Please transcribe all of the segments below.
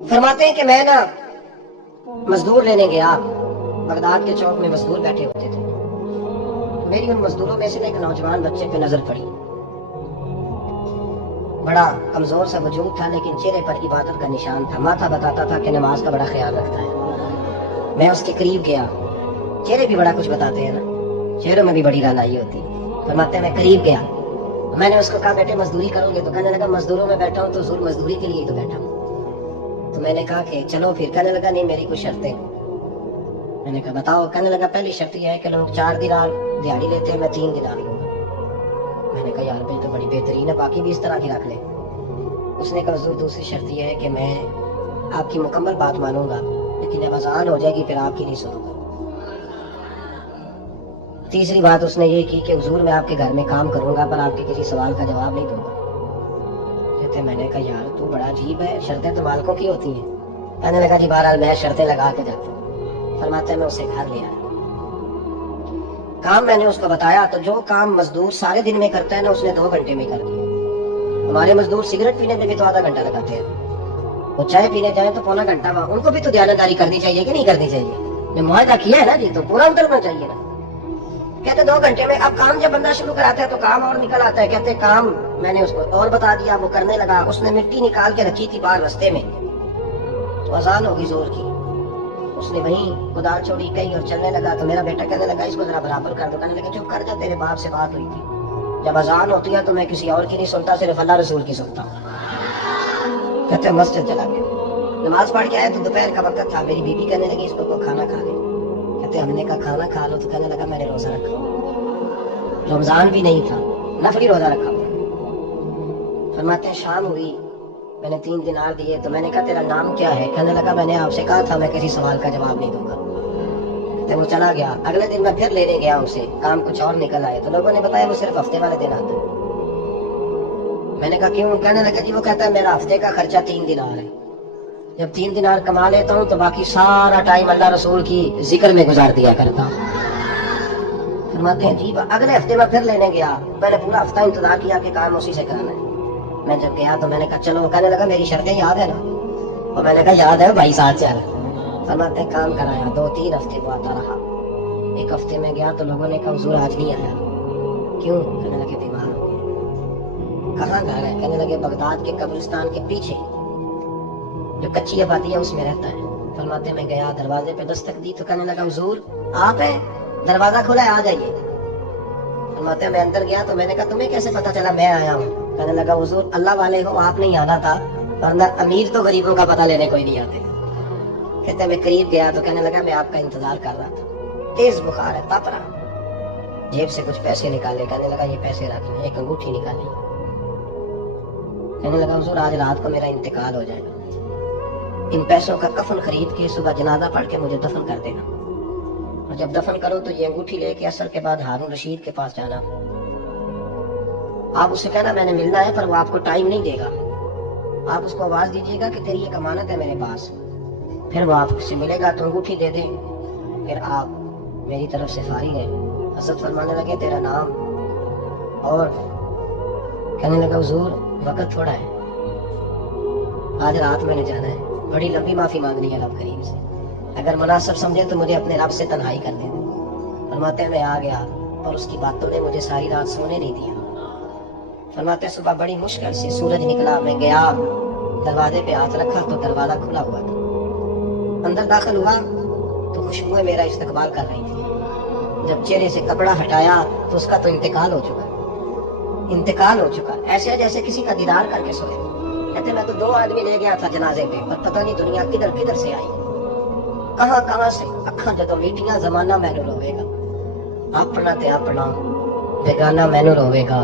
फरमाते हैं कि मैं ना मजदूर लेने गया, बगदाद के चौक में मजदूर बैठे होते थे। मेरी उन मजदूरों में से एक नौजवान बच्चे पे नजर पड़ी। बड़ा कमजोर सा वजूद था, लेकिन चेहरे पर इबादत का निशान था। माथा बताता था कि नमाज का बड़ा ख्याल रखता है। मैं उसके करीब गया। चेहरे भी बड़ा कुछ बताते हैं ना, चेहरों में भी बड़ी रानाई होती है। फरमाते हैं मैं करीब गया, मैंने उसको कहा बेटे मजदूरी करोगे? तो कहने लगा मजदूरों में बैठा हूँ तो जरूर मजदूरी के लिए तो बैठा हूँ। तो मैंने कहा कि चलो फिर। कहने लगा नहीं, मेरी कुछ शर्तें। मैंने कहा बताओ। कहने लगा पहली शर्त यह है कि लोग 4 दिनार दिहाड़ी लेते हैं, मैं 3 दिनार लूंगा। मैंने कहा यार भाई तो बड़ी बेहतरीन है, बाकी भी इस तरह की रख ले। उसने कहा हुजूर दूसरी शर्त यह है कि मैं आपकी मुकम्मल बात मानूंगा, लेकिन जब अजान हो जाएगी फिर आपकी नहीं सुनूंगा। तीसरी बात उसने ये की कि हुजूर मैं आपके घर में काम करूंगा पर आपके किसी सवाल का जवाब नहीं दूंगा। कहते मैंने कहा यार तू बड़ा अजीब है, शर्तें तो मालिकों की होती हैं। कहने लगा जी बहरहाल मैं शर्तें लगा के जाता हूँ। फरमाते हैं मैं उसे घर ले आया। काम मैंने उसको बताया तो जो काम मजदूर सारे दिन में करता है ना, उसने 2 घंटे में कर दिया। हमारे मजदूर सिगरेट पीने में भी तो आधा घंटा लगाते हैं, वो चाय पीने जाए तो पौना घंटा। उनको भी तो दयानतदारी करनी चाहिए कि नहीं करनी चाहिए? जो मुआहदा किया है ना जी, तो पूरा उतरना चाहिए ना। कहते 2 घंटे में। अब काम जब बंदा शुरू कराता है तो काम और निकल आता है। कहते काम मैंने उसको और बता दिया, वो करने लगा। उसने मिट्टी निकाल के रखी थी बाहर रास्ते में, तो अजान होगी जोर की। उसने वहीं कुदाल छोड़ी कहीं और चलने लगा। तो मेरा बेटा कहने लगा इसको जरा बराबर कर दो। कहने लगा चुप कर जा, तेरे बाप से बात हुई थी, जब अजान होती है तो मैं किसी और की नहीं सुनता, सिर्फ अल्लाह रसूल की सुनता हूँ। कहते मस्जिद चला गया, नमाज पढ़ के आया तो दोपहर का वक्त था। मेरी बीबी कहने लगी इसको को खाना खा ले। कहते हमने कहा खाना खा लो। तो कहने लगा मैंने रोजा रखा, रमजान भी नहीं था, नफली रोजा रखा। फरमाते शाम हुई, मैंने 3 दिनार दिए। तो मैंने कहा तेरा नाम क्या है? कहने लगा मैंने आपसे कहा था मैं किसी सवाल का जवाब नहीं दूंगा। तो वो चला गया। अगले दिन मैं फिर लेने गया उसे, काम कुछ और निकल आए। तो लोगों ने बताया वो सिर्फ हफ्ते वाले दिन आता है। मैंने कहा क्यों? कहने लगा जी वो कहता है मेरा हफ्ते का खर्चा 3 दिनार है, जब 3 दिनार कमा लेता हूँ तो बाकी सारा टाइम अल्लाह रसूल की जिक्र में गुजार दिया करता हूँ। फरमाते हैं जी अगले हफ्ते में फिर लेने गया। मैंने पूरा हफ्ता इंतजार किया कि काम उसी से कराना है। मैं जब गया तो मैंने कहा चलो। कहने लगा मेरी शर्तें याद है ना? और मैंने कहा याद है भाई, साथ चल। फरमाते हैं काम कराया। 2-3 हफ्ते वो आता रहा। एक हफ्ते में गया तो लोगों ने कहा हुजूर आज नहीं आया। क्यों? कहने लगे बीमार हो गया। कहाँ घर है? कहने लगे बगदाद के कब्रिस्तान के पीछे जो कच्ची आबादी है उसमें रहता है। फरमाते मैं गया, दरवाजे पे दस्तक दी तो कहने लगा हुजूर आप है? दरवाजा खुला है, आ जाइए। फरमाते मैं अंदर गया तो मैंने कहा तुम्हें कैसे पता चला मैं आया हूँ? कहने लगा हुजूर अल्लाह वाले हो, आप नहीं आना था, वरना अमीर तो गरीबों का पता लेने कोई नहीं आते। कहते मैं करीब गया तो कहने लगा मैं आपका इंतजार कर रहा था, तेज बुखार है, तप रहा। जेब से कुछ पैसे निकाले। कहने लगा ये पैसे रख ले। एक अंगूठी निकाली। कहने लगा हुजूर आज रात को मेरा इंतकाल हो जाएगा, इन पैसों का कफन खरीद के सुबह जनाजा पढ़ के मुझे दफन कर देना, और जब दफन करो तो ये अंगूठी लेके असर के बाद हारून रशीद के पास जाना। आप उससे कहना मैंने मिलना है, पर वो आपको टाइम नहीं देगा। आप उसको आवाज दीजिएगा कि तेरी एक अमानत है मेरे पास। फिर वो आपसे मिलेगा तो अंगूठी दे दे, फिर आप मेरी तरफ से फारिग है। हजरत फरमाने लगे तेरा नाम? और कहने लगा हुजूर वक्त थोड़ा है, आज रात मैंने जाना है, बड़ी लंबी माफी मांगनी है रब करीम से, अगर मुनासिब समझे तो मुझे अपने रब से तन्हाई कर दे। फरमाते मैं आ गया और उसकी बातों ने मुझे सारी रात सोने नहीं दिया। फरमाते सुबह बड़ी मुश्किल से सूरज निकला, मैं गया दरवाजे पे हाथ रखा तो दरवाजा खुला हुआ था। अंदर दाखिल हुआ तो खुशबुएं मेरा इस्तकबाल कर रही थी। जब चेहरे से कपड़ा हटाया तो उसका तो इंतकाल हो चुका, इंतकाल हो चुका, ऐसे जैसे किसी का दीदार करके सोए। कहते मैं तो 2 आदमी ले गया था जनाजे पे, पर पता नहीं दुनिया किधर किधर से आई, कहां कहां से। अखा जदों मीटियां जमाना मैनू रोवेगा, अपना ते अपना बेगाना मैनू रोवेगा।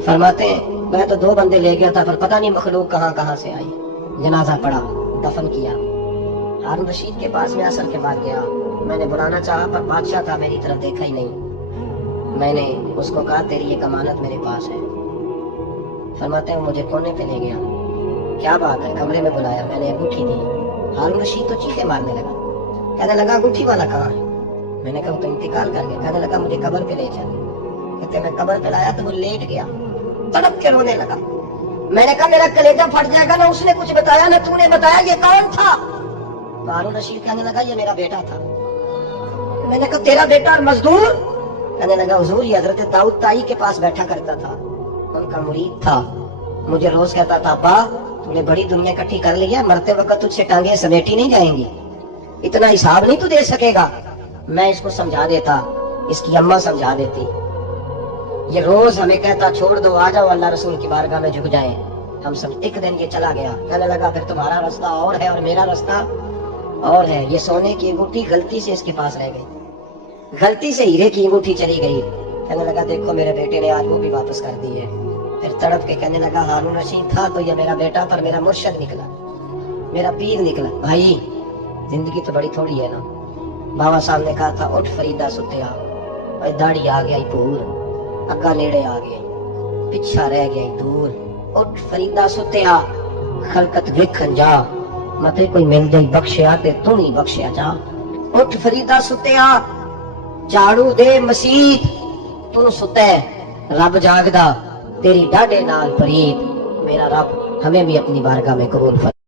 फरमाते मैं तो 2 बंदे ले गया था, पर पता नहीं मखलूक कहां कहां से आई। जनाजा पड़ा, दफन किया। हारून रशीद के पास में असर के बाद गया। मैंने बुलाना चाहा पर बादशाह था, मेरी तरफ देखा ही नहीं। मैंने उसको कहा तेरी एक अमानत मेरे पास है। फरमाते हैं मुझे कोने पे ले गया, क्या बात है? कमरे में बुलाया, मैंने अंगूठी दी। हारून रशीद तो चीखे मारने लगा, कहने लगा अंगूठी वाला कहाँ है? मैंने कहा तो इंतकाल कर गया। कहने लगा मुझे कब्र पे ले चल। कहते मैं कब्र पे लाया तो वो लेट गया, तड़प के रोने लगा। میں نے کہا میرا کلیجہ پھٹ جائے گا نا اس نے کچھ بتایا نہ تو نے بتایا، یہ کون تھا؟ ہارون رشید کہنے لگا یہ میرا بیٹا تھا۔ میں نے کہا تیرا بیٹا اور مزدور؟ کہنے لگا حضور یہ حضرت داؤد تائی کے پاس بیٹھا کرتا تھا، ان کا مرید تھا، مجھے روز کہتا تھا ابا تو نے بڑی دنیا اکٹھی کر لی ہے، مرتے وقت تجھ سے ٹانگیں سمیٹی نہیں جائیں گی، اتنا حساب نہیں تو دے سکے گا۔ میں اس کو سمجھا دیتا، اس کی اماں سمجھا دیتی، یہ روز ہمیں کہتا چھوڑ دو آ جاؤ اللہ رسول کی بارگاہ میں جھک جائیں، ہم سب۔ ایک دن یہ چلا گیا، کہنے لگا پھر تمہارا راستہ اور ہے اور میرا راستہ اور ہے۔ یہ سونے کی انگوٹھی غلطی سے اس کے پاس رہ گئی، غلطی سے ہیرے کی انگوٹھی چلی گئی۔ کہنے لگا دیکھو میرے بیٹے نے آج وہ بھی واپس کر دی ہے۔ پھر تڑپ کے کہنے لگا ہارون رشید تھا تو یہ میرا بیٹا پر میرا مرشد نکلا، میرا پیر نکلا۔ بھائی زندگی تو بڑی تھوڑی ہے نا۔ بابا صاحب نے کہا تھا اٹھ فریدہ ستیا، داڑھی آ گیا پور، اگا نیڑے آ گیا، پچھا رہ گیا دور، اٹھ فریدہ ستیا، خلقت ویکھن جا، متے کوئی مل جائی بخشیا تے تو نہیں بخشیا جا۔ اٹھ فریدہ ستیا، جھاڑو دے مسیت، تو ستا ہے رب جاگدا، تیری ڈاڈے نال پرید، میرا رب ہمیں بھی اپنی بارگاہ میں قبول فرمائے۔